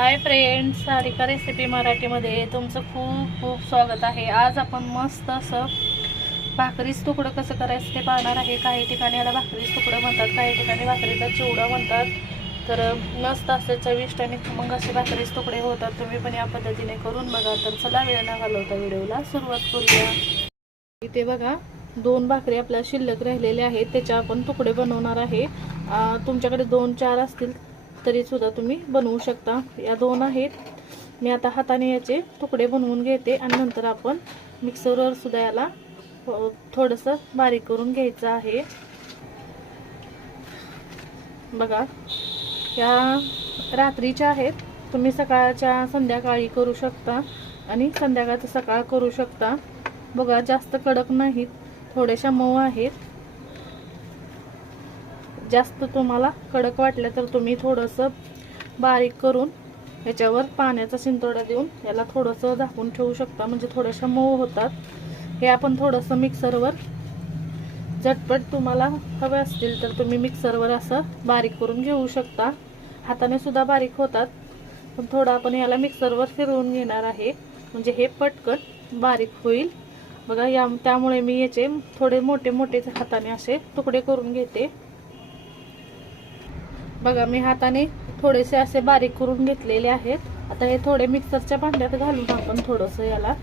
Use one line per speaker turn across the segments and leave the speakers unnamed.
Hi friends Sarika recipe मराठीमध्ये. तुमचं खूप खूप स्वागत आहे. आज आपण मस्त असं भाकरीच तुकडं कसं करायचं ते पाहणार आहे. काही ठिकाणी याला भाकरीच तुकडं म्हणतात काही ठिकाणी भाकरीचा चिवडा म्हणतात. तर मस्त असं चविष्ट आणि मग असे भाकरीच तुकडे होतात. तुम्ही पण या पद्धतीने करून बघा. तर चला वेळ न घालवता व्हिडिओला सुरुवात करूया. इथे बघा दोन भाकरी आपल्या शिल्लक राहिलेल्या आहेत. त्याच्या आपण तुकडे बनवणार आहे. तुमच्याकडे दोन चार असतील तरी सुद्धा तुम्ही बनवू शकता. या दोन आहेत. मी आता हाताने याचे तुकडे बनवून घेते आणि नंतर आपण मिक्सरवर सुद्धा याला थोडंसं बारीक करून घ्यायचं आहे. बघा या रात्रीच्या आहेत. तुम्ही सकाळच्या संध्याकाळी करू शकता आणि संध्याकाळचं सकाळ करू शकता. बघा जास्त कडक नाहीत. थोड्याशा मऊ आहेत. जास्त तुम्हाला कडक वाटलं तर तुम्ही थोडंसं बारीक करून ह्याच्यावर पाण्याचा शिंतोडा देऊन याला थोडंसं झाकून ठेवू शकता. म्हणजे थोड्याशा मऊ होतात. हे आपण थोडंसं मिक्सरवर झटपट तुम्हाला हवे असतील तर तुम्ही मिक्सरवर असं बारीक करून घेऊ शकता. हाताने सुद्धा बारीक होतात. पण थोडं आपण याला मिक्सरवर फिरवून घेणार आहे. म्हणजे हे पटकन बारीक होईल. बघा या त्यामुळे मी याचे थोडे मोठे मोठे हाताने असे तुकडे करून घेते. बघा मी हाताने थोडेसे असे बारीक करून घेतलेले आहेत. आता हे थोडे मिक्सरच्या भांड्यात घालून आपण थोडंसं याला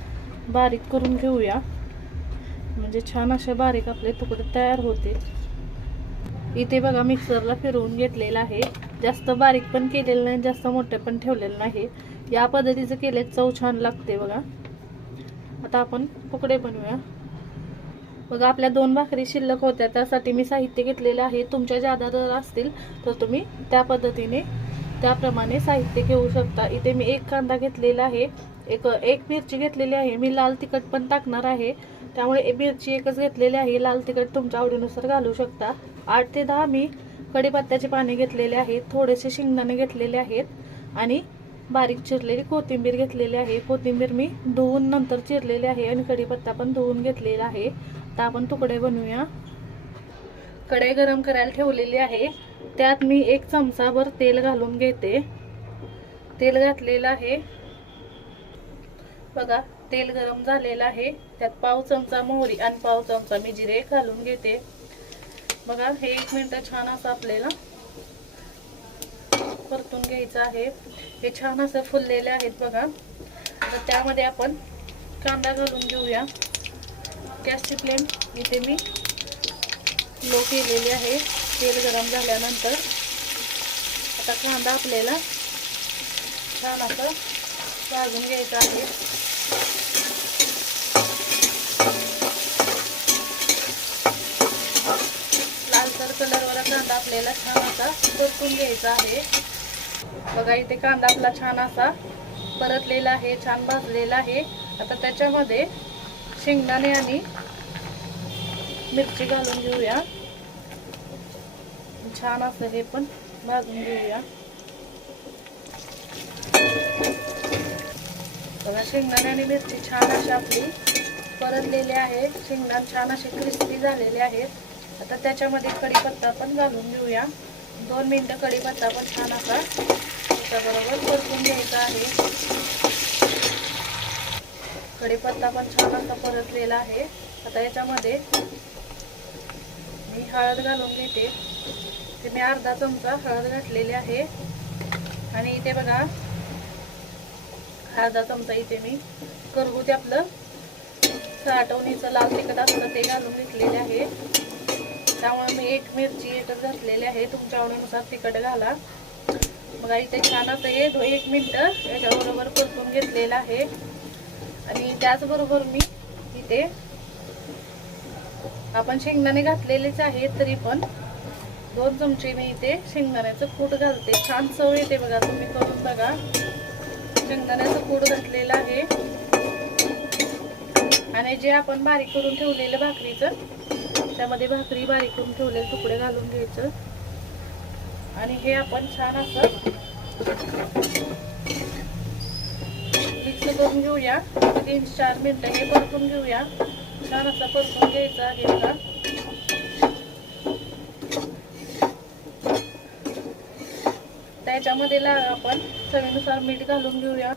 बारीक करून घेऊया. म्हणजे छान असे बारीक आपले तुकडे तयार होते इथे बघा मिक्सरला फिरवून घेतलेलं आहे. जास्त बारीक पण केलेलं नाही जास्त मोठे पण ठेवलेलं नाही. या पद्धतीचं केले चव छान लागते बघा. आता आपण तुकडे बनवूया. बघा आपल्या दोन भाकरी शिल्लक होत्या त्यासाठी मी साहित्य घेतलेलं आहे. तुमच्या ज्यादा दर असतील तर तुम्ही त्या पद्धतीने त्याप्रमाणे साहित्य घेऊ शकता. इथे मी एक कांदा घेतलेला आहे. एक एक मिरची घेतलेली आहे. मी लाल तिखट पण टाकणार आहे. त्यामुळे मिरची एकच घेतलेली आहे. लाल तिखट तुमच्या आवडीनुसार घालू शकता. आठ ते दहा मी कढीपत्त्याचे पाने घेतलेले आहेत. थोडेसे शेंगदाणे घेतलेले आहेत. आणि बारीक चिरलेली कोथिंबीर घेतलेली आहे. कोथिंबीर मी धुवून नंतर चिरलेली आहे आणि कढीपत्ता पण धुवून घेतलेला आहे. तर आपण तुकडे बनवूया. कढई गरम करायला ठेवलेली आहे. त्यात मी एक चमचाभर तेल घालून घेते. तेल घातलेलं आहे. बघा तेल गरम झालेलं आहे. त्यात पाव चमचा मोहरी आणि पाव चमचा मी जिरे घालून घेते. बघा हे एक मिनटं छान असं आपल्याला परतून घ्यायचं आहे. हे छान असं फुललेले आहेत बघा. तर त्यामध्ये आपण कांदा घालून घेऊया. गॅसची फ्लेम इथे मी लो केलेली आहे. तेल गरम झाल्यानंतर आता कांदा आपल्याला छान असं भाजून घ्यायचा आहे. लालसर कलरवाला कांदा आपल्याला छान असा परतून घ्यायचा आहे. बघा इथे कांदा आपला छान असा परतलेला आहे छान भाजलेला आहे. आता त्याच्यामध्ये शेंगदाणे आणि मिरची घालून घेऊया. छान असं हे पण भाजून घेऊया. बघा शेंगदाणे आणि मिरची छान अशी आपली परतलेली आहे शेंगदाण छान असे क्रिस्पी झालेले आहेत. आता त्याच्यामध्ये कढीपत्ता पण घालून घेऊया. दोन मिनटं कढीपत्ता पण छान असा त्याच्याबरोबर परतून घ्यायचा आहे. कढीपत्ता पण छान असा परतलेला आहे. आता याच्यामध्ये मी हळद घालून घेते. ते मी अर्धा चमचा हळद घातलेली आहे. आणि इथे बघा अर्धा चमचा इथे मी घरगुती आपलं साठवणीचं लाल तिखट असतं ते घालून घेतलेले आहे. एक मिरची एकच घातलेली आहे. तुमच्या आवडीनुसार तिखट घाला. बघा इथे छान असं हे दो- एक मिनटं याच्याबरोबर परतून घेतलेलं आहे. आणि त्याचबरोबर मी इथे आपण शेंगदाणे घातलेलेच आहे तरी पण दोन चमचे मी इथे शेंगदाण्याचं कूट घालते. छान चव येते बघा तुम्ही करून बघा. शेंगदाण्याचं कूट घातलेलं आहे. आणि जे आपण बारीक करून ठेवलेलं भाकरीचं त्यामध्ये भाकरी बारीक करून ठेवलेले तुकडे घालून घ्यायचं. आणि हे आपण छान असं मिक्स करून घेऊया. तीन चार मिनटं हे परतून घेऊया. छान असं परतून घ्यायचं आहे का त्याच्यामध्ये ला आपण चवीनुसार मीठ घालून घेऊया.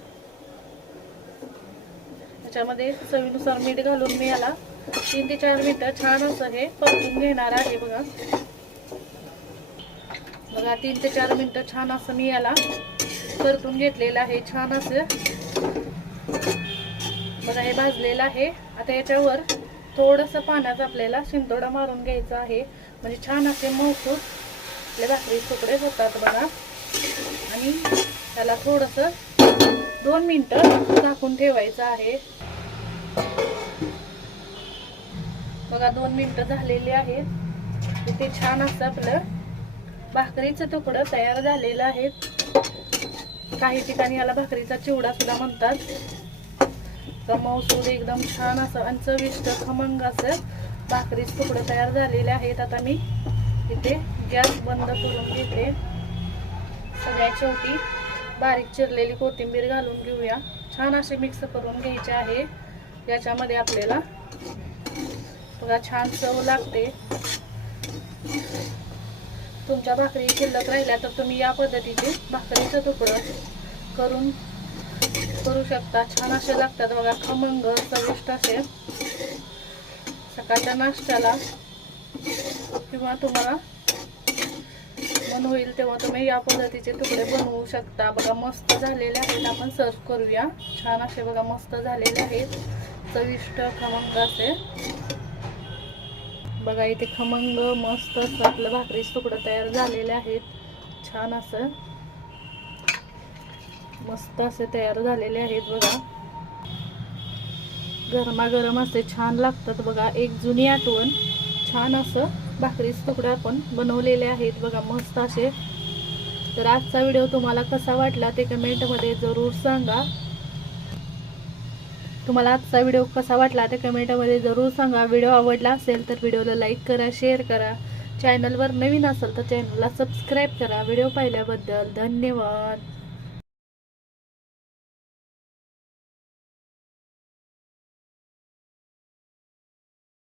त्याच्यामध्ये चवीनुसार मीठ घालून मी याला तीन ते चार मिनिटं छान असं हे परतून घेणार आहे बघा. बघा तीन ते चार मिनिटं छान असं मी याला परतून घेतलेलं आहे छान असं. बघा हे भाजलेलं आहे. आता याच्यावर थोडंसं पाण्यात आपल्याला शिंतोडा मारून घ्यायचा आहे. म्हणजे छान असे मौसूद आपले भाकरी तुकडे होतात बघा. आणि त्याला थोडंसं दोन मिनटं झाकून ठेवायचं आहे. बघा दोन मिनटं झालेली आहेत. इथे छान असं आपलं भाकरीचं तुकडं तयार झालेलं आहे. काही ठिकाणी याला भाकरीचा चिवडा सुद्धा म्हणतात. तर मौसूद एकदम छान असं आणि चविष्ट खमंग असं भाकरीचं तुकडं तयार झालेले आहेत. आता मी इथे गॅस बंद करून घेते. सगळ्या शेवटी बारीक चिरलेली कोथिंबीर घालून घेऊया. छान असे मिक्स करून घ्यायचे आहे. याच्यामध्ये आपल्याला बघा छान चव लागते. तुमच्या भाकरी शिल्लक राहिल्या तर तुम्ही या पद्धतीचे भाकरीचं तुकडं करून करू शकता. छान असे लागतात बघा खमंग चविष्ट असे. सकाळच्या नाश्त्याला किंवा तुम्हाला मन होईल तेव्हा तुम्ही या पद्धतीचे तुकडे बनवू शकता. बघा मस्त झालेले आहेत. आपण सर्व करूया. छान असे बघा मस्त झालेले आहेत. चविष्ट खमंग असे. बघा इथे खमंग मस्त असं आपलं भाकरीच तुकडं तयार झालेले आहेत. छान असं. मस्त असे तयार झालेले आहेत बघा. गरमागरम असे छान लागतात बघा. एक जुनी आठवण. छान असं भाकरीच तुकडे आपण बनवलेले आहेत बघा. मस्त असे. तर आजचा व्हिडिओ तुम्हाला कसा वाटला ते कमेंटमध्ये जरूर सांगा. तुम्हाला आजचा व्हिडिओ कसा वाटला ते कमेंटमध्ये जरूर सांगा. व्हिडिओ आवडला असेल तर व्हिडिओला लाईक करा शेअर करा. चॅनलवर नवीन असेल तर चॅनलला सबस्क्राईब करा. व्हिडिओ पाहिल्याबद्दल धन्यवाद.